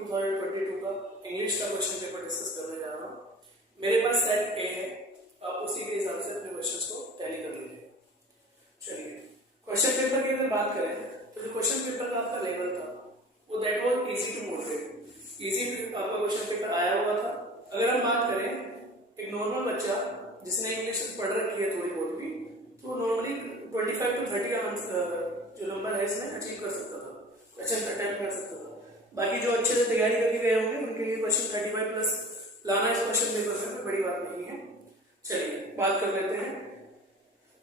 2022 का इंग्लिश का question paper discuss करने जा रहा हूँ। मेरे पास सेट ए है, आप उसी के हिसाब से अपने क्वेश्चंस को टैली कर लीजिए। चलिए क्वेश्चन पेपर की अगर बात करें तो जो क्वेश्चन पेपर का आपका लेवल था वो that was easy to motivate, easy आपका क्वेश्चन पेपर आया हुआ था। अगर हम बात करें एक नॉर्मल बच्चा जिसने इंग्लिश पढ़ रखी है थोड़ी बहुत भी, तो नॉर्मली 25 to 30 का जो नंबर है इसमें अचीव कर सकता था, क्वेश्चन अटेम्प्ट कर सकता था। बाकी जो अच्छे से तैयारी करके गए होंगे उनके लिए क्वेश्चन 35 प्लस लाना इस क्वेश्चन पेपर में बड़ी बात नहीं है। चलिए बात कर लेते हैं।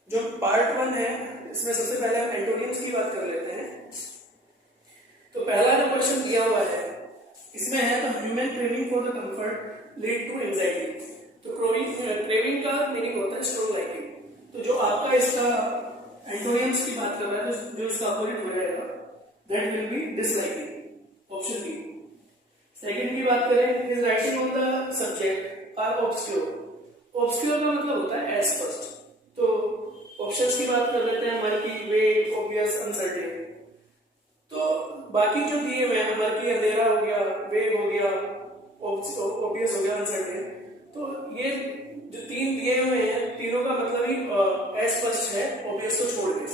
जो पार्ट 1 है इसमें सबसे पहले हम एंटोनिम्स की बात कर लेते हैं। तो पहला जो क्वेश्चन दिया हुआ है इसमें है the human craving for the comfort lead to anxiety. तो क्रेविंग का मीनिंग होता है स्ट्रॉन्ग लाइकिंग। तो जो आपका इसका एंटोनिम्स की बात कर रहा है जो इसका अपोजिट हो जाएगा that will be disliking, option B. Second की बात करें is writing on the subject are obscure. Obscure का मतलब होता है अस्पष्ट। तो ऑप्शंस की बात कर लेते हैं, मर्की, वेग, ऑब्वियस, अनसर्टेन। तो बाकी जो दिए हुए हैं मर्की अंधेरा हो गया, वेग हो गया, ऑब्वियस हो गया, अनसर्टेन। तो ये जो तीन दिए हुए हैं तीनों का मतलब ही अस्पष्ट है, ऑब्वियस को छोड़ के।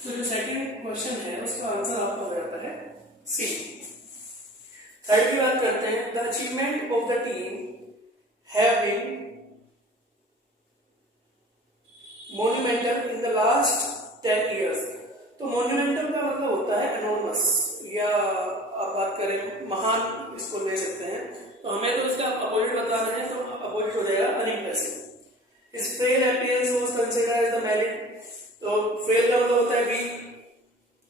तो जो सेकंड क्वेश्चन है उसका आंसर आपका हो जाता है सी। थर्ड की बात करते हैं the achievement of the team have been monumental in the last 10 years। तो मोन्यूमेंटल का मतलब होता है एनॉर्मस, या आप बात करें महान इसको ले सकते हैं। तो हमें तो इसका अपोजिट बताना है, तो अपोजिट हो जाएगा unimpressive. His frail appearance was considered as the merit। तो frail का मतलब होता है वीक,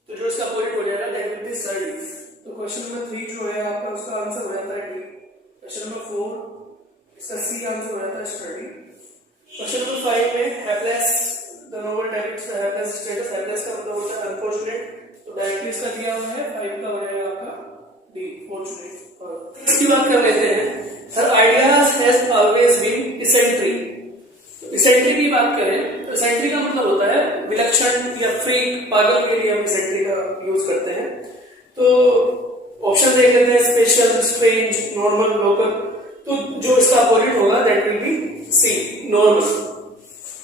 तो जो इसका अपोजिट हो जाएगा that will be sturdy। तो क्वेश्चन नंबर 3 जो है आपका उसका आंसर हो जाता है डी। क्वेश्चन नंबर 4 इसका सी आंसर हो जाता है स्टडी। क्वेश्चन नंबर 5 में hapless the noble debit hapless status, hapless का मतलब होता है अनफॉर्चुनेट। तो डायरेक्टली इसका दिया हुआ है 5 का हो जाएगा आपका डी, फॉर्चुनेट। इसकी बात कर लेते हैं sir ideas has always been eccentric. Eccentric की बात करें तो इसेंट्रिक का मतलब होता है विलक्षण या फ्रीक, पागल के लिए हम इसेंट्रिक का यूज करते हैं। तो ऑप्शन देख लेते हैं स्पेशल, स्ट्रेंज, नॉर्मल, लोकल। तो जो इसका अपोजिट होगा that will be C, normal.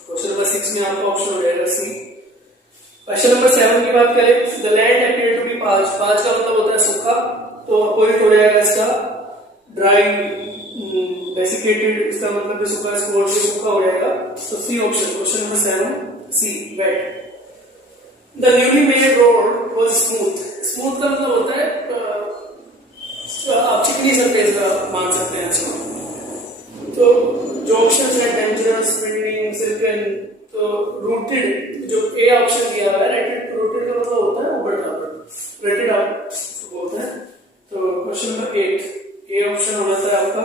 Question number 6 में आपका ऑप्शन हो जाएगा सी। क्वेश्चन नंबर 7 की बात करें the land appear to be parch. Parch का मतलब होता है सूखा, तो अपोजिट हो जाएगा इसका ड्राई, डेसिकेटेड। इसका मतलब भी सूखा, स्कोर से सूखा हो जाएगा। तो C option, question number 7 C, wet. The newly made road was smooth. Smooth का मतलब होता है आप चिकनी सरफेस का मान सकते हैं इसको। तो जो ऑप्शन है डेंजरस, विंडिंग, सिल्कन। तो रूटेड, जो ए ऑप्शन दिया हुआ है रूटेड का मतलब होता है ऊपर खापर, रेटेड आउट होता है। तो क्वेश्चन नंबर 8 ए ऑप्शन हो जाता है आपका।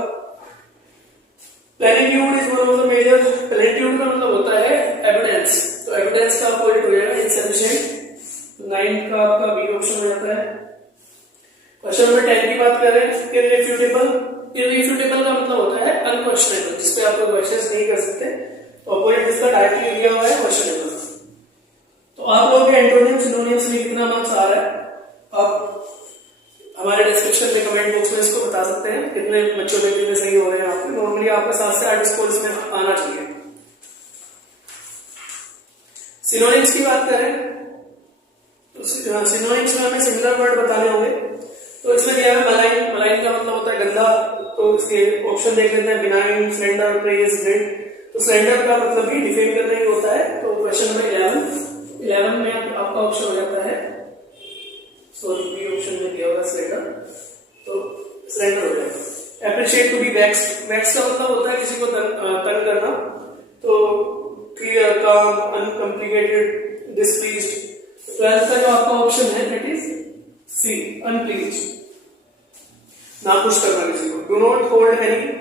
Plenitude is one of the major. Plenitude का मतलब होता है एविडेंस, तो एविडेंस का अपोजिट हो जाएगा इनसफिशिएंट। 9 का आपका बी ऑप्शन हो जाता है। क्वेश्चन नंबर 10 की बात करें इररिफ्यूटेबल। इररिफ्यूटेबल का मतलब होता है अनक्वेश्चनेबल, जिसपे आप लोग क्वेश्चंस नहीं कर सकते। तो अपोजिट इसका डायरेक्टली दिया हुआ है क्वेश्चनेबल। तो आप लोग के एंटोनिम्स सिनोनिम्स में कितना मार्क्स आ रहा है आप हमारे डिस्क्रिप्शन में कमेंट बॉक्स में इसको बता सकते हैं, कितने बच्चों में कितने सही हो रहे हैं आपके। नॉर्मली आपका 7 से 8 स्कोर इसमें आना चाहिए। सिनोनिम्स की बात करें तो सिनोनिम्स में हमें सिमिलर वर्ड बताने होंगे। तो इसमें दिया है मलाइन। मलाइन का मतलब होता है गंदा। तो इसके ऑप्शन देख लेते हैं बिनाइन, स्लेंडर, प्रेज, ग्रेट। तो स्लेंडर का मतलब भी डिफेंड करना ही होता है। तो क्वेश्चन नंबर 11 में आपका ऑप्शन हो जाता है, सॉरी बी ऑप्शन में दिया हुआ स्लेंडर, तो स्लेंडर हो जाएगा। Appreciate to be waxed. Wax का मतलब होता है किसी को तंग करना। तो क्लियर, काम, अनकॉम्प्लिकेटेड, डिस्प्लीज्ड। 12th का जो आपका ऑप्शन है दैट इज सी, अनप्लीज्ड, नाखुश करना किसी को। Do not hold any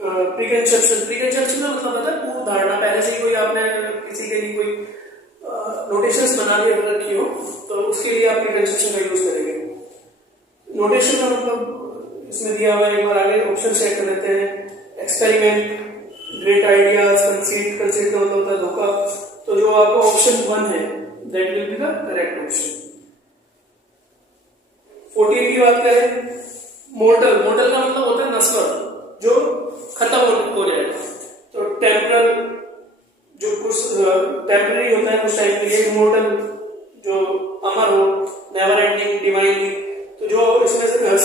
preconception. Preconception का मतलब होता है पूर्व धारणा, पहले से ही कोई आपने किसी के लिए कोई नोटेशंस बना के रखी हो तो उसके लिए आप प्रीकंसेप्शन का यूज करेंगे। नोटेशन का मतलब इसमें दिया हुआ है, एक बार आगे ऑप्शन चेक कर लेते हैं। Experiment, great ideas, conceit. Conceit का मतलब होता है धोखा। तो जो आपका ऑप्शन 1 है that will be the correct option. 14 की बात करें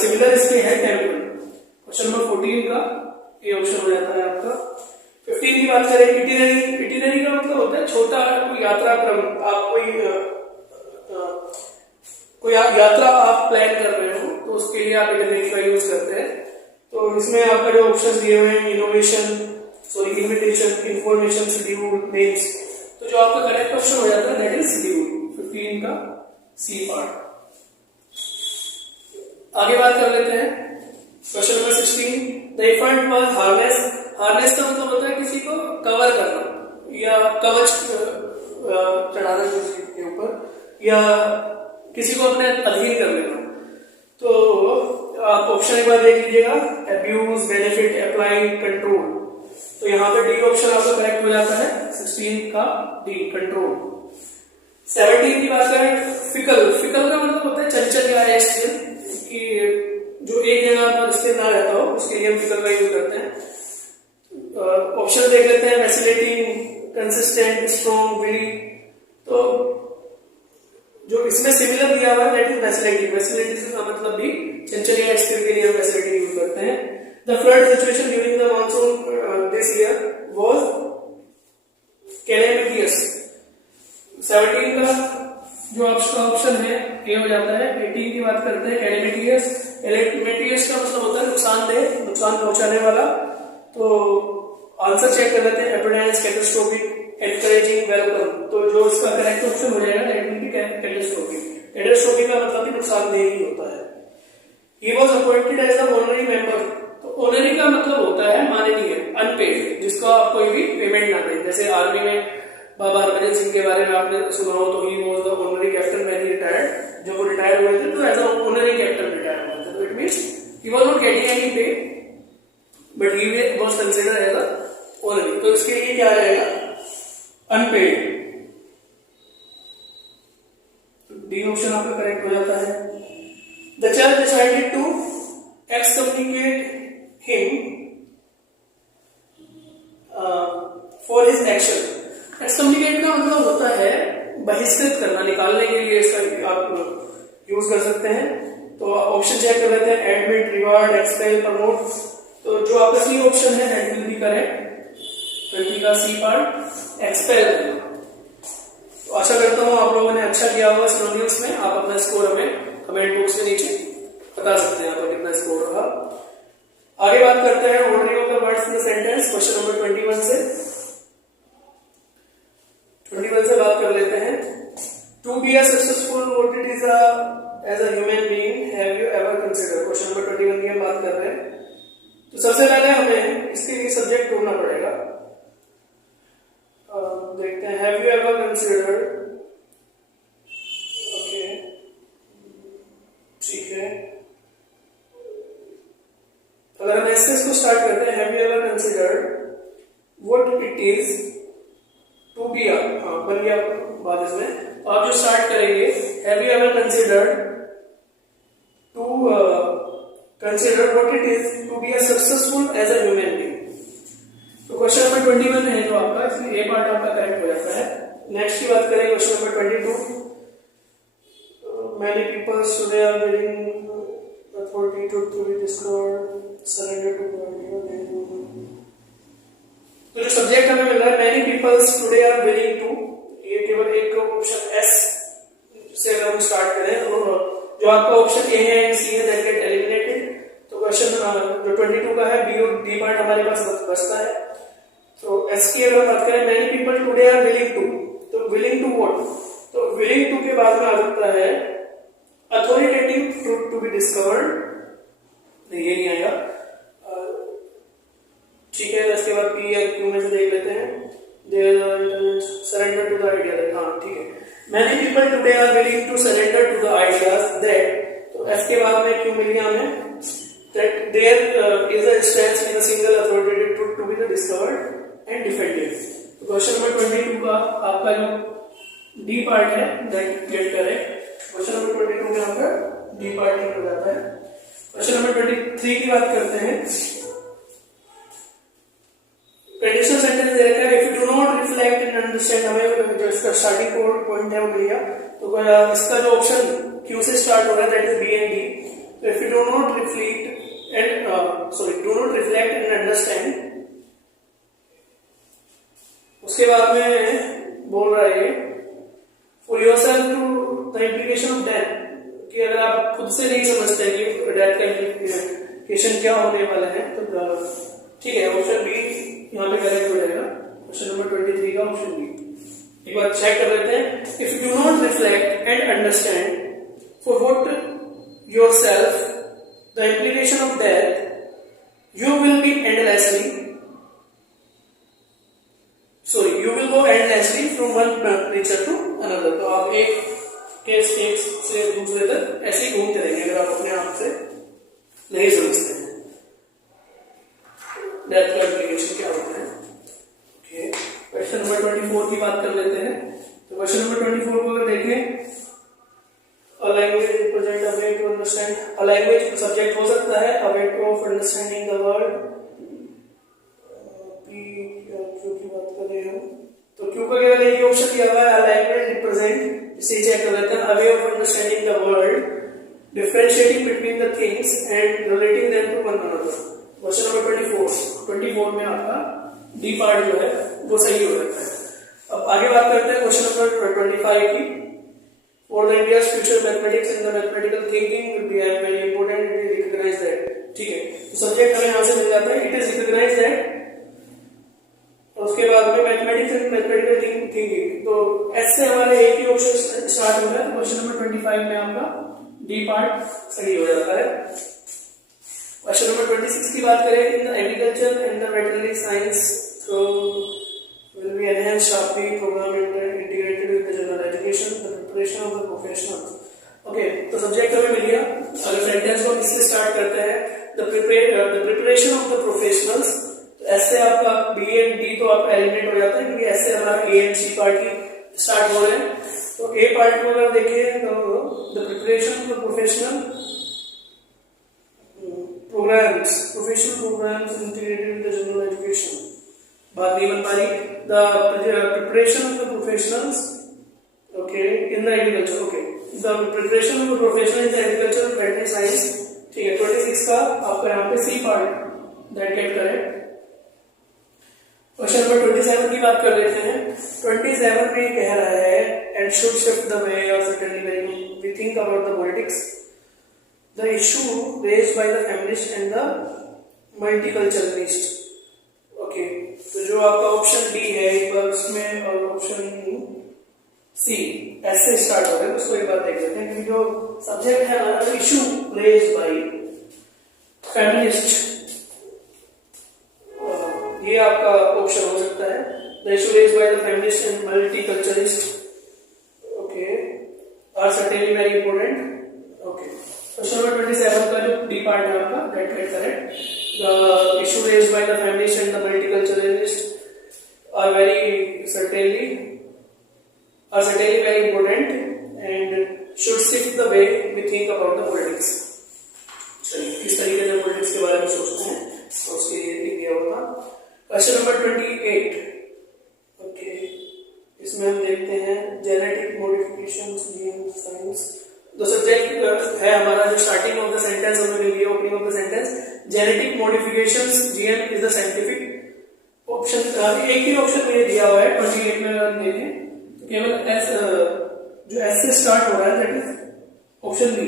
सिमिलर इसके है टेम्पल। क्वेश्चन नंबर 14 का ये ऑप्शन हो जाता है आपका। 15 की बात करें, इटिनरी। इटिनरी का मतलब होता है छोटा कोई यात्रा क्रम। आप कोई यात्रा आप प्लान कर रहे हो तो उसके लिए आप इटिनरी का यूज करते हैं। तो इसमें आपका जो ऑप्शन दिए हुए हैं innovation, sorry invitation, information, schedule, names, तो जो आपका करेक्ट ऑप्शन हो जाता है दैट इज शेड्यूल। 15 का सी पार्ट। आगे बात कर लेते हैं question number 16। The effect was harness. Harness का मतलब होता है किसी को कवर करना या कवच चढ़ाना किसी के ऊपर या किसी को अपने अधीन कर लेना। तो आप ऑप्शन एक बार देख लीजिएगा, अब्यूज, बेनिफिट, अप्लाई, कंट्रोल। तो यहाँ पे डी ऑप्शन आपका करेक्ट हो जाता है 16 का डी, कंट्रोल। 17 की बात करें, फिकल। फिकल का मतलब होता है चंचल या अस्थिर, कि जो एक जगह पर स्थिर ना रहता हो उसके लिए हम फिकल का यूज करते हैं। ऑप्शन देख लेते हैं, वैसिलेटिंग, कंसिस्टेंट, स्ट्रॉन्ग, विली। तो जो इसमें सिमिलर दिया हुआ है दैट इज वैसिलेटिंग। वैसिलेटिंग का मतलब भी चंचल या स्थिर के लिए हम वैसिलेटिंग यूज करते हैं। The flood situation during the monsoon this year was calamitous. 17 का जो आपका ऑप्शन है ये हो जाता है। 18 की बात करते हैं, कैलेमिटियस। कैलेमिटियस का मतलब होता है नुकसानदेह, नुकसान पहुंचाने वाला। तो आंसर चेक कर लेते हैं, एपिडेमिक, कैटास्ट्रोफिक, एनकरेजिंग, वेलकम। तो जो इसका करेक्ट ऑप्शन हो जाएगा that will be catastrophic. Catastrophic का मतलब भी नुकसानदेह ही होता है। He was appointed as the honorary member. तो ऑनररी का मतलब होता है माननीय, अनपेड, जिसका आप कोई भी पेमेंट ना दें। जैसे आर्मी में बाबा हरभजन सिंह के बारे में आपने सुना हो तो he was the honorary captain when he retired. जब वो रिटायर हुए थे तो as a honorary captain retire हुए थे। तो it means he was not getting any pay but he was considered as a honorary. तो इसके लिए क्या आ जाएगा, अनपेड। डी ऑप्शन आपका करेक्ट हो जाता है। The church decided to excommunicate him for his action। excommunicate का मतलब होता है बहिष्कृत करना, निकालने के लिए इसका आप यूज कर सकते हैं। तो ऑप्शन चेक कर लेते हैं, एडमिट, रिवार्ड, एक्सपेल, प्रमोट। तो जो आपका सी ऑप्शन है दैट विल बी करेक्ट। 20 का सी पार्ट, एक्सपेल। तो आशा करता हूँ आप लोगों ने अच्छा किया होगा सिनोनिम्स में। आप अपना स्कोर हमें कमेंट बॉक्स में नीचे बता सकते हैं आपका कितना स्कोर रहा। आगे बात करते हैं ordering of the words in the sentence. Question number 21 से बात कर लेते हैं। To be a successful what it is as a human being have you ever consider. Question number 21 की हम बात कर रहे हैं। तो सबसे पहले हमें इसके लिए सब्जेक्ट ढूंढना पड़ेगा। देखते हैं, have you ever considered. Okay ठीक है, अगर हम ऐसे इसको स्टार्ट करते हैं, have you ever considered what it is to be a, बन गया बात इसमें। तो आप जो स्टार्ट करेंगे, have you ever considered to consider what it is to be a successful as a human being. तो क्वेश्चन नंबर 21 है जो आपका, इसलिए ये पार्ट आपका करेक्ट हो जाता है। नेक्स्ट की बात करें, question number 22। many people today are willing authority to be discovered, surrender to God। तो जो सब्जेक्ट हमें मिल रहा है, many people today are willing to, ये केवल एक ऑप्शन एस से अगर हम स्टार्ट करें तो जो आपका ऑप्शन ए है एंड सी है दैट गेट एलिमिनेटेड। तो क्वेश्चन जो 22 का है, बी और डी पार्ट हमारे पास बचता है। तो एस की अगर बात करें, many people today are willing to, तो willing to what? तो willing to के बाद में आ सकता है authoritative truth to be discovered, नहीं ये नहीं आएगा। ठीक है, इसके बाद पी या क्यू में से देख लेते हैं। सरेंडर टू द आइडिया, हाँ ठीक है। Many people today are willing to surrender to the ideas that, तो एस के बाद में क्यू मिल गया हमें, that there is a strength in a single authoritative truth to be discovered and defended। तो क्वेश्चन नंबर 22 का आपका जो डी पार्ट है that get correct. Question number 22 में आपका डी पार्ट हो जाता है। क्वेश्चन नंबर 23 की बात करते हैं। कंडीशनल सेंटेंस दे रखा है, if you do not reflect and understand, हमें जो इसका स्टार्टिंग पॉइंट है वो मिल गया। तो इसका जो ऑप्शन क्यू से स्टार्ट हो रहा है that is B and D. तो if you you do not reflect and understand, उसके बाद में बोल रहा है for yourself to the implication of death, कि अगर आप खुद से नहीं समझते कि डेथ का implication क्या होने वाला है तो ठीक है, ऑप्शन बी यहाँ पे करेक्ट हो जाएगा, क्वेश्चन नंबर 23 का ऑप्शन बी। एक बार चेक कर लेते हैं, if you do not reflect and understand for what yourself the implication of death, you will go endlessly from one creature to another। तो आप एक केस से दूसरे तक ऐसे ही घूमते रहेंगे अगर आप अपने आप से नहीं समझते हैं डेथ का इम्प्लीकेशन क्या होता है। ओके, क्वेश्चन नंबर 24 की बात कर लेते हैं। तो क्वेश्चन नंबर 24 को अगर देखें, A language represent a way to understand, a language subject हो सकता है, a way of understanding the world। क्यों की बात कर रहे हो तो क्यों का केवल एक ऑप्शन दिया हुआ है, a language represent, इसे चेक कर लेते हैं, a way of understanding the world, differentiating between the things and relating them to one another। Question number 24 में आपका डी पार्ट जो है वो सही हो जाता है। अब आगे बात करते हैं क्वेश्चन नंबर 25 की। For the India's future mathematics and the mathematical thinking will be very important, it is recognized that। ठीक है, तो सब्जेक्ट हमें यहाँ से मिल जाता है, it is recognized that, और उसके बाद में मैथमेटिक्स एंड मैथमेटिकल थिंकिंग। तो एस से हमारे एक ही ऑप्शन स्टार्ट हो रहा है, तो क्वेश्चन नंबर 25 में आपका डी पार्ट सही हो जाता है। क्वेश्चन नंबर 26 की बात करें, in the agriculture and the veterinary science through will be enhanced sharply program integrated with the general education, the preparation of the professionals। Okay, तो सब्जेक्ट हमें मिल गया। अगर सेंटेंस को इससे स्टार्ट करते हैं, the preparation of the professionals, तो ऐसे आपका बी एंड डी तो आपका एलिमिनेट हो जाता है क्योंकि ऐसे हमारा ए एंड सी पार्ट ही स्टार्ट हो रहे हैं। तो ए पार्ट को अगर देखें तो the preparation of the professional programs integrated with the general education, बात नहीं बन पा रही। The preparation of the professionals, okay, in the agriculture, okay, the preparation of the professional in the agriculture and veterinary science। ठीक है, 26 का आपका यहाँ पे C part that get correct. Question number 27 की बात कर लेते हैं। 27 में कह रहा है, and should shift the way or certainly when we think about the politics, the issue raised by the feminist and the multiculturalist। Okay, तो जो आपका ऑप्शन डी है एक बार उसमें, और ऑप्शन सी एस से स्टार्ट हो रहा है, उसको एक बार देख लेते हैं। क्योंकि जो सब्जेक्ट है हमारा इशू रेज्ड बाय फेमिनिस्ट, ये आपका ऑप्शन हो सकता है, the issue raised by the feminist and multiculturalist, okay, are certainly very important. Okay, question number 27 का जो डी पार्ट है आपका that get correct. The issue raised by the feminists and the multiculturalists are certainly very important and should shift the way we think about the politics। चलिए, किस तरीके से politics के बारे में सोचते हैं तो उसके लिए दिया होगा। क्वेश्चन नंबर 28, ओके, इसमें हम देखते हैं जेनेटिक मॉडिफिकेशंस इन साइंस। तो सब्जेक्ट है हमारा जो स्टार्टिंग ऑफ द सेंटेंस हमें मिल गया, opening of the sentence, genetic modifications GM is the scientific option. एक ही ऑप्शन मुझे दिया हुआ है 28 में, अगर देखें तो केवल एस, जो एस से स्टार्ट हो रहा है दैट इज ऑप्शन बी,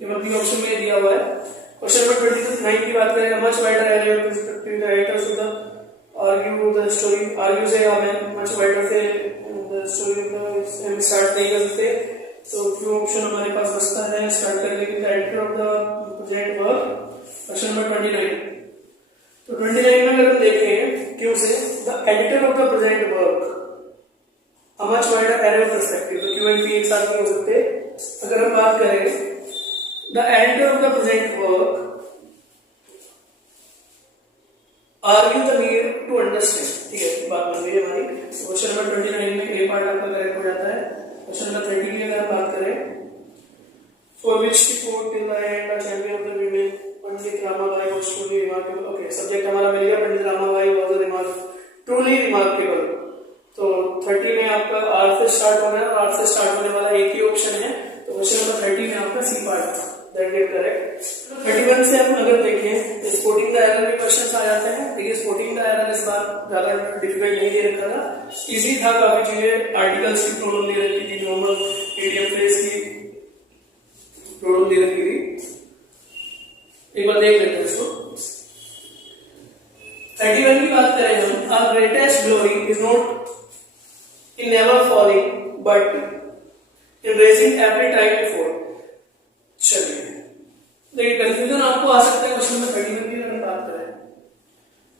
केवल बी ऑप्शन में दिया हुआ है। क्वेश्चन नंबर 29 की बात करें, much wider area of perspective the writers with argue the story, argue से हमें मच वाइडर से द स्टोरी हम स्टार्ट नहीं कर सकते, तो क्यों ऑप्शन हमारे पास बचता है स्टार्ट करने के लिए, editor of the project work. Question number 29, तो 29 में अगर हम देखें क्यों से, the editor of the present work a much wider array of perspective, तो क्यू एंड पी एक साथ नहीं हो सकते। अगर हम बात करें the editor of the present work are you the need to understand, ठीक है, बात बन गई हमारी। क्वेश्चन नंबर 29 में ए पार्ट आपका करेक्ट हो जाता है। क्वेश्चन नंबर 30 की अगर बात करें, for which report till the end the champion of the women Pandit Ramabai was truly remarkable. Okay, subject हमारा मिल गया, पंडित रामाबाई वाज ट्रूली रिमार्केबल। तो 30 में आपका आर से स्टार्ट होना है, आर से स्टार्ट होने वाला एक ही ऑप्शन है, तो क्वेश्चन नंबर 30 में आपका C part that get correct. Sporting the error के क्वेश्चंस आ जाते हैं। देखिए स्पोर्टिंग द एरर इस बार ज्यादा डिफिकल्ट नहीं दे रखा था, इजी था काफी चीजें। आर्टिकल्स की प्रॉब्लम दे रखी थी, नॉर्मल इडियम फ्रेज की प्रॉब्लम दे रखी थी। एक बार देख लेते हैं इसको। 31 की बात करें हम, our greatest glory is not in never falling but in raising every time before. चलिए देखिए कंफ्यूजन आपको आ सकता है क्वेश्चन नंबर 31 की अगर बात करें।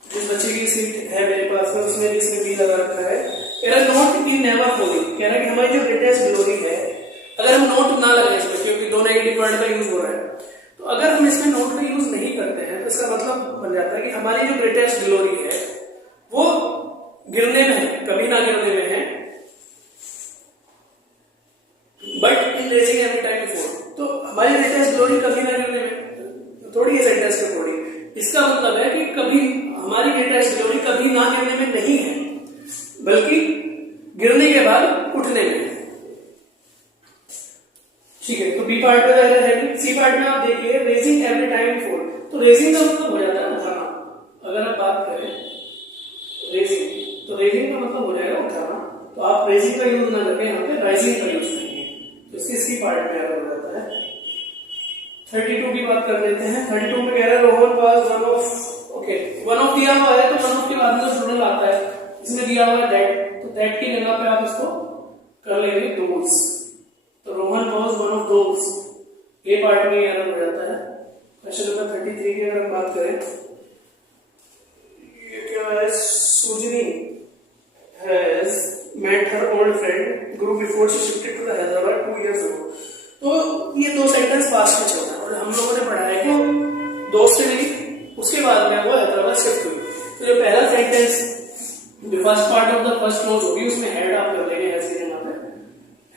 जिस बच्चे की सीट है मेरे पास में उसमें इसमें भी लगा रखा है, कह रहा है नॉट इन नेवर फॉलिंग। कह रहा है कि हमारी जो ग्रेटेस्ट ग्लोरी है, अगर हम नोट ना लगाएं इसमें, क्योंकि दो नेगेटिव वर्ड का यूज हो रहा है, तो अगर हम इसमें नोट का यूज नहीं करते हैं तो इसका मतलब बन जाता है कि हमारी जो ग्रेटेस्ट ग्लोरी है वो गिरने में है, कभी ना गिरने में है, but in raising every time before. तो हमारी ग्रेटेस्ट ग्लोरी कभी ना गिरने में थोड़ी है सेंटेंस में थोड़ी, इसका मतलब है कि कभी हमारी ग्रेटेस्ट ग्लोरी कभी ना गिरने में नहीं है, बल्कि गिरने के बाद उठने में। ठीक है, तो बी पार्ट में है। सी पार्ट में आप देखिए रेजिंग एवरी टाइम बिफोर, तो रेजिंग का मतलब हो जाता है उठाना। अगर आप बात करें रेजिंग, तो रेजिंग का मतलब हो जाएगा उठाना, तो आप रेजिंग का यूज ना करके यहाँ पे राइजिंग का यूज करेंगे, तो सी पार्ट में हो जाता है। 32 की बात कर लेते हैं। 32 में कह रहा है Rohan was one of, okay one of दिया हुआ है तो वन ऑफ के बाद में प्लूरल आता है, इसमें दिया हुआ है दैट, तो दैट की जगह पे आप इसको कर लेंगे दोस, तो Rohan was one of those, ये पार्ट में एरर हो जाता है। क्वेश्चन नंबर 33 की अगर हम बात करें, ये क्या है, Sujani has met her old friend group before she shifted to the Hyderabad 2 years ago। तो ये दो सेंटेंस पास्ट में चल रहा है और हम लोगों ने पढ़ा है कि दोस्त से मिली, उसके बाद में वो हैदराबाद शिफ्ट हुई। तो जो पहला सेंटेंस, जो first part of the first close होगी, उसमें हेड आप कर लेंगे हैज की जगह पे,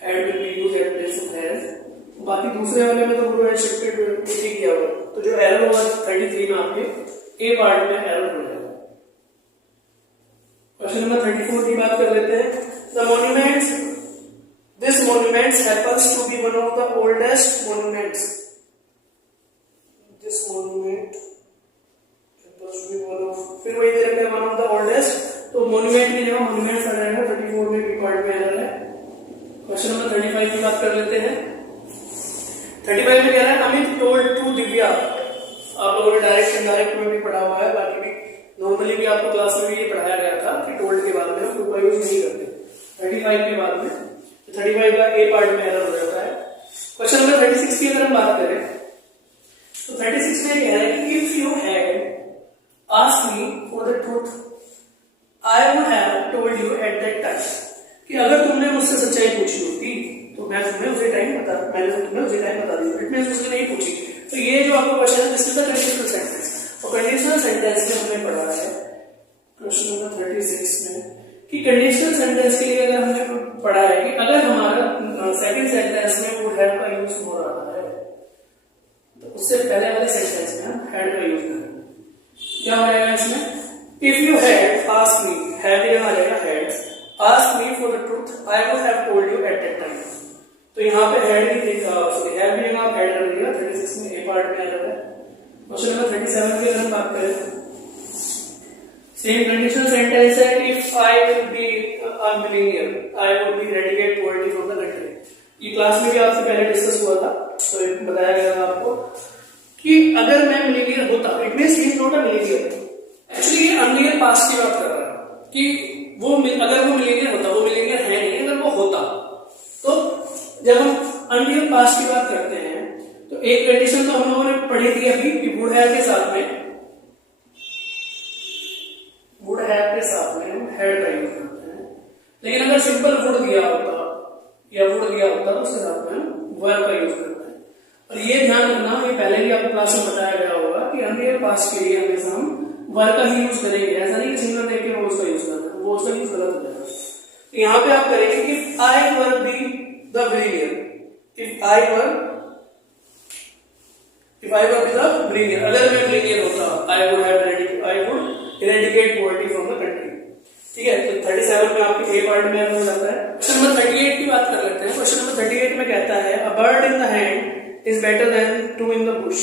head will be used at place of has. बाकी दूसरे वाले में तो वो है शिफ्टेड ठीक किया हुआ, तो जो एरर हुआ 33 में आपके ए पार्ट में एरर हो जाएगा। क्वेश्चन नंबर 34 की बात कर लेते हैं। The monuments, this monuments happens to be one of the oldest monuments. This monument happens to be one of, फिर वही दे रखा है one of the oldest, तो monument की जगह monuments आ जाएगा। 34 में भी पार्ट में एरर है। क्वेश्चन नंबर 35 की बात कर लेते हैं। 35 में कह रहा है अमित told to दिव्या, आप लोगों ने डायरेक्ट इनडायरेक्ट में भी पढ़ा हुआ है, बाकी भी नॉर्मली भी आपको क्लास में भी ये पढ़ाया गया था कि टोल्ड के बाद में हम टू का यूज नहीं करते। 35 के बाद में 35 का ए पार्ट में एरर हो जाता है। क्वेश्चन नंबर 36 की अगर हम बात करें तो 36 में कह रहा है कि if you had asked me for the truth I would have told you at that time, कि अगर तुमने मुझसे सच्चाई पूछी होती तो मैं तुम्हें उसी टाइम बता दी। इट मींस उसने नहीं पूछी। तो ये जो आपको क्वेश्चन है this is the conditional sentence, और कंडीशनल सेंटेंस में हमने पढ़ा है क्वेश्चन नंबर 36 में कि कंडीशनल सेंटेंस के लिए अगर हमने पढ़ा है कि अगर हमारा सेकंड सेंटेंस में वुड हैव का यूज हो रहा है तो उससे पहले वाले सेंटेंस में हम हैड का यूज करेंगे। क्या हो जाएगा इसमें, if you had asked me, had यहाँ आ जाएगा had asked me for the truth I would have told you at that time. तो यहाँ पे हैड की सॉरी हैड भी यहाँ हैड कर दिया। 36 में ए पार्ट में आ जाता है। क्वेश्चन नंबर 37 की अगर हम बात करें, सेम कंडीशनल सेंटेंस है, if I will be a millionaire I would be eradicate poverty from the country. ये क्लास में भी आपसे पहले डिस्कस हुआ था, तो बताया गया था आपको कि अगर मैं मिलीनियर होता, it means he is not a millionaire. Actually ये अनरियल पास्ट की बात कर रहा है कि वो अगर वो मिलीनियर होता, वो मिलीनियर है नहीं, अगर वो होता, तो जब हम अनरियल पास्ट की बात करते हैं तो एक कंडीशन तो हम लोगों ने पढ़ी थी अभी कि वुड हैव के साथ में हम हैड का यूज करते हैं। लेकिन अगर सिंपल वुड दिया होता या वुड दिया होता तो उसके साथ में हम वर का यूज करते हैं। और ये ध्यान रखना, ये पहले भी आपको क्लास में बताया गया होगा कि अनरियल पास्ट के लिए हमेशा हम वर का ही यूज करेंगे। ऐसा नहीं कि सिंगल देख के वॉज का यूज करना है, वॉज का यूज गलत हो जाएगा। तो यहाँ पे आप करेंगे कि I were be the millionaire, if I were be the millionaire, अगर मैं मिलीनियर होता I would eradicate poverty from the country. ठीक है, तो 37 में आपके ए पार्ट में हो जाता है। क्वेश्चन नंबर 38 की बात कर लेते हैं। क्वेश्चन नंबर 38 में कहता है a bird in the hand is better than two in the bush.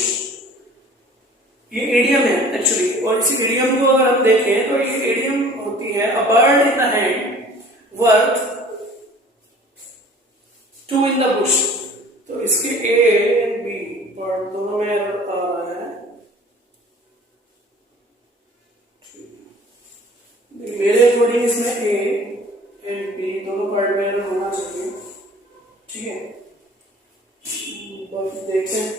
ये ईडियम है एक्चुअली, और इसी ईडियम को अगर हम देखें तो ये ईडियम होती है a bird in the hand worth 2 in the Bush. तो इसके ए एंड बी बर्ड दोनों में एरर आ रहा है। मेरे अकॉर्डिंग इसमें ए एंड बी दोनों पार्ट में एरर होना चाहिए, ठीक है। बाकी देखते हैं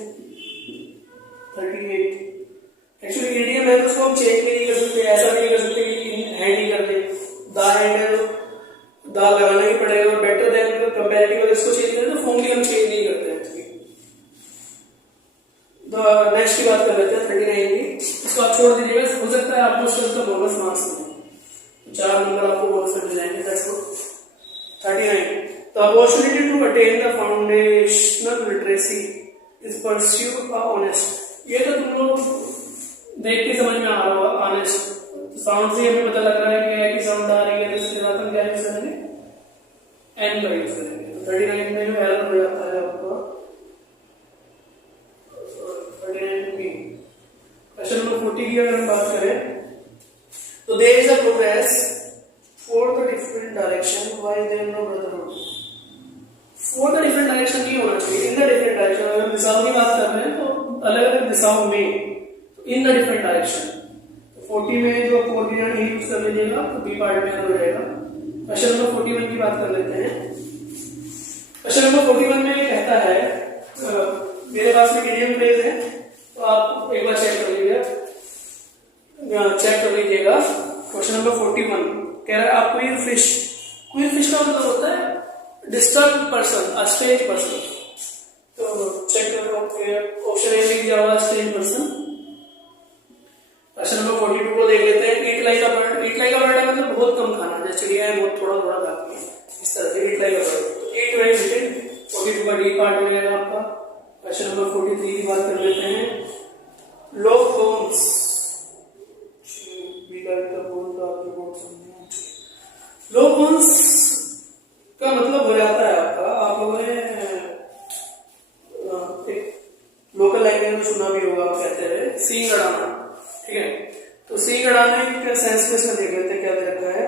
38। एक्चुअली ईडियम है तो उसको हम चेंज भी नहीं कर सकते, ऐसा नहीं कर सकते कि हैंड ही कर दे। दा हैंड है तो दा लगाना ही पड़ेगा, और बेटर देन कंपैरेटिव अगर इसको चेंज करें तो फॉर्मली हम चेंज नहीं करते हैं। तो नेक्स्ट की बात कर लेते हैं 39 की। इसको आप छोड़ दीजिएगा, हो सकता है आपको उसका बोनस मार्क्स मिले, 4 नंबर आपको बोनस मिल जाएंगे। That's good. 39 The opportunity to attain the foundational literacy is pursued by honest। ये तो तुम लोग देख के समझ में आ रहा होगा। ऑनेस्ट साउंड से हमें पता लग रहा है कि की साउंड आ रही है, तो इसके बाद हम क्या यूज करेंगे, एन का यूज करेंगे। तो 39 में जो एरर हो जाता है आपका 39 बी। क्वेश्चन नंबर 40 की अगर हम बात करें तो there is a progress for the different direction while there is no brotherhood। for the different direction नहीं होना चाहिए, in the different direction। अगर हम दिशाओं की बात कर रहे हैं तो अलग अलग दिशाओं में, तो in the different direction। तो 40 में जो कोऑर्डिनेट नहीं यूज कर लीजिएगा तो बी पार्ट में हो जाएगा। क्वेश्चन नंबर 41 की बात कर लेते हैं। क्वेश्चन नंबर 41 में कहता है, मेरे पास में मीडियम फ्रेज है तो आप एक बार चेक कर लीजिएगा। क्वेश्चन नंबर 41 कह रहा है आप क्वीर फिश का मतलब होता है डिस्टर्ब पर्सन, अस्ट्रेंज पर्सन। तो चेक करो, ऑप्शन ए में दिया हुआ अस्ट्रेंज पर्सन। क्वेश्चन नंबर 42 को देख लेते हैं। Eat like a bird. Eat like a bird है मतलब बहुत कम खाना, जैसे चिड़िया है बहुत थोड़ा थोड़ा खाती है, इस तरह से eat like a bird. Eat very little, 42 का डी पार्ट हो जाएगा आपका। क्वेश्चन नंबर 43 की बात कर लेते हैं। लो बोन्स लो बोन्स का मतलब हो जाता है आपका, आप लोगों ने एक लोकल लैंग्वेज में सुना भी होगा, कहते हैं सींग अड़ाना, ठीक है। तो सींग अड़ाने के सेंस में इसमें देख लेते हैं क्या दे रखा है।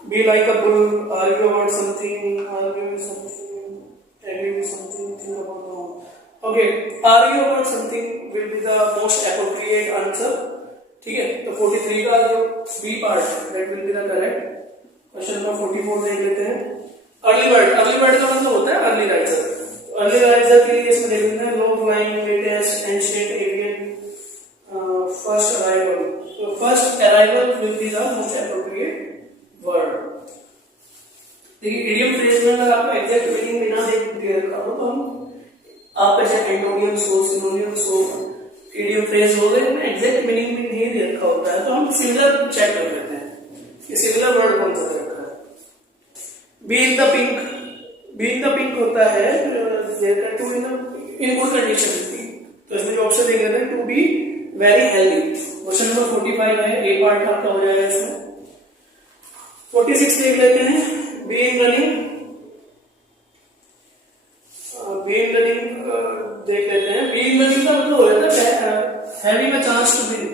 Be like a bull, argue about something, argue with something, agree with something, think about no. Okay, argue about something will be the most appropriate answer, ठीक है। तो 43 का जो बी पार्ट है that will be the correct. Question number 44 देख लेते हैं। Early bird का मतलब होता है अर्ली राइजर। अर्ली राइजर के लिए इसमें देख लेते हैं low flying, latest, ancient, avian, first arrival. तो first arrival will be the most appropriate word. देखिए इडियम फ्रेज में अगर आपको एग्जैक्ट मीनिंग बिना दे रखा हो तो हम आपका चाहे एंटोनियम हो, सिनोनियम हो, इडियम फ्रेज हो गए, उनमें एग्जैक्ट मीनिंग भी नहीं दे रखा होता है, तो हम सिमिलर चेक कर लेते हैं कि सिमिलर वर्ड कौन सा दे रखा है। बी इन द पिंक होता है टू इन गुड कंडीशन। तो इसमें जो ऑप्शन देख लेते हैं to be very healthy. Question number 45 है, ए पार्ट आपका हो जाएगा इसमें। 46 देख लेते हैं। बी इन रनिंग देख लेते हैं। बी इन रनिंग का मतलब हो जाता है having a chance to win.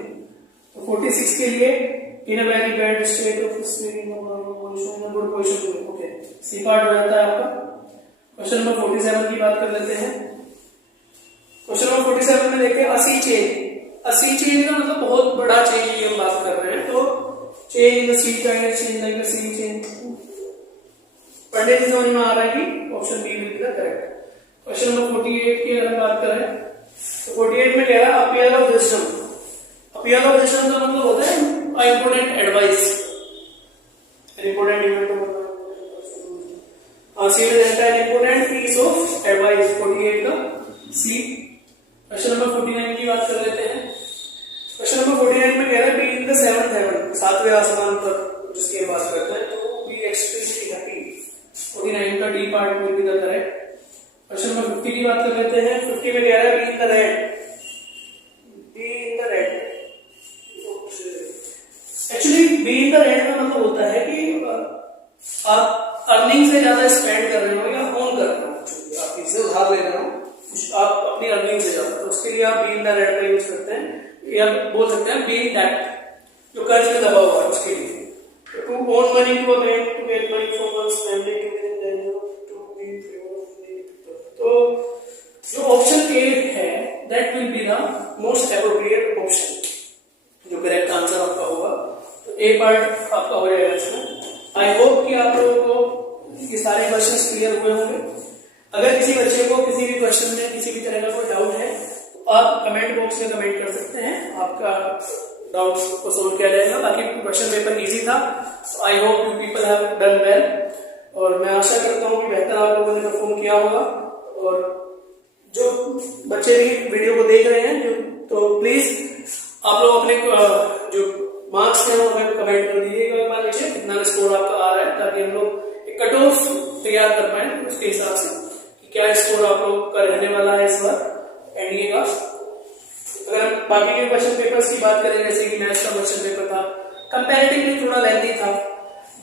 तो 46 के लिए in a very bad state of speed, good position, okay, C part हो जाता है आपका। क्वेश्चन नंबर 47 की बात कर लेते हैं। क्वेश्चन नंबर 47 में देखिए असी चेंज का मतलब बहुत बड़ा चेंज की हम बात कर रहे हैं। तो change in the C kind change like the C change, पढ़ने से समझ में आ रहा है कि option B will be the correct. Question number 48 की अगर बात करें तो 48 में कह रहा है appear of wisdom. Appear of wisdom का मतलब होता है important advice, important event important piece of advice. 48 का सी। क्वेश्चन नंबर 49 की बात कर लेते हैं। क्वेश्चन नंबर 49 में कह रहा है be in the seventh heaven, सातवें आसमान पर जिसकी हम बात करते हैं, तो बी एक्सट्रीमली हैप्पी। 49 का D part will be the correct. Question number 50 की बात कर लेते हैं। 50 में कह रहा है be in the red, B in the red. Actually B in the red का मतलब होता है कि आप अर्निंग से ज्यादा स्पेंड कर रहे हो या ओन कर रहे हो, आप किसी से उधार ले रहे हो, आप अपनी अर्निंग से ज्यादा, तो उसके लिए आप बी इन द रेड का यूज करते हैं। या बोल सकते हैं बी डेट, जो कर्ज में दबा हुआ है उसके लिए। To own money to a bank, to get money from one's family, to be तो जो ऑप्शन ए है that will be the most appropriate option, जो करेक्ट आंसर आपका होगा। तो ए पार्ट आपका हो जाएगा इसमें। आई होप कि आप लोगों को ये सारे क्वेश्चंस क्लियर हुए होंगे। अगर किसी बच्चे को किसी भी क्वेश्चन में किसी भी तरह का कोई डाउट है तो आप कमेंट बॉक्स में कमेंट कर सकते हैं, आपका डाउट को सोल्व किया जाएगा। बाकी क्वेश्चन पेपर इजी था, I hope you people have done well, और मैं आशा करता हूँ कि बेहतर आप लोगों ने परफॉर्म किया होगा। और जो बच्चे भी वीडियो को देख रहे हैं तो प्लीज आप लोग अपने जो मार्क्स हैं वो हमें कमेंट कर दीजिएगा एक बार नीचे, कितना स्कोर आपका आ रहा है, ताकि हम लोग एक कट ऑफ तैयार कर पाए उसके हिसाब से कि क्या स्कोर आप लोग का रहने वाला है इस बार एनडीए का। अगर हम बाकी के क्वेश्चन पेपर्स की बात करें, जैसे कि मैथ्स का क्वेश्चन पेपर था, कंपैरेटिवली थोड़ा लेंथी था।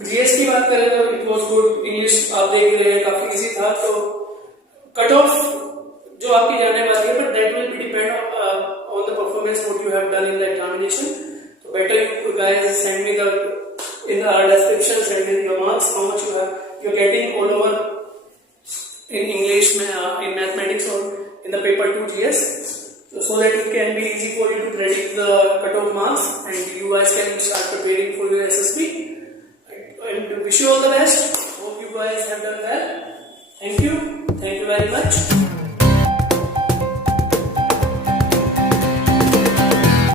जीएस की बात करें तो इट वाज गुड, इंग्लिश आप देख रहे हैं काफी इजी था। तो कट ऑफ जो आपकी जाने वाली है, but that will be depend on the performance what you have done in the examination. तो better you guys send me the in the description, send me your marks, how much you're getting all over in English, in mathematics, or in the paper 2 GS, so that it can be easy for you to predict the cutoff marks and you guys can start preparing for your SSB. And wish you all the best. Hope you guys have done well. Thank you very much.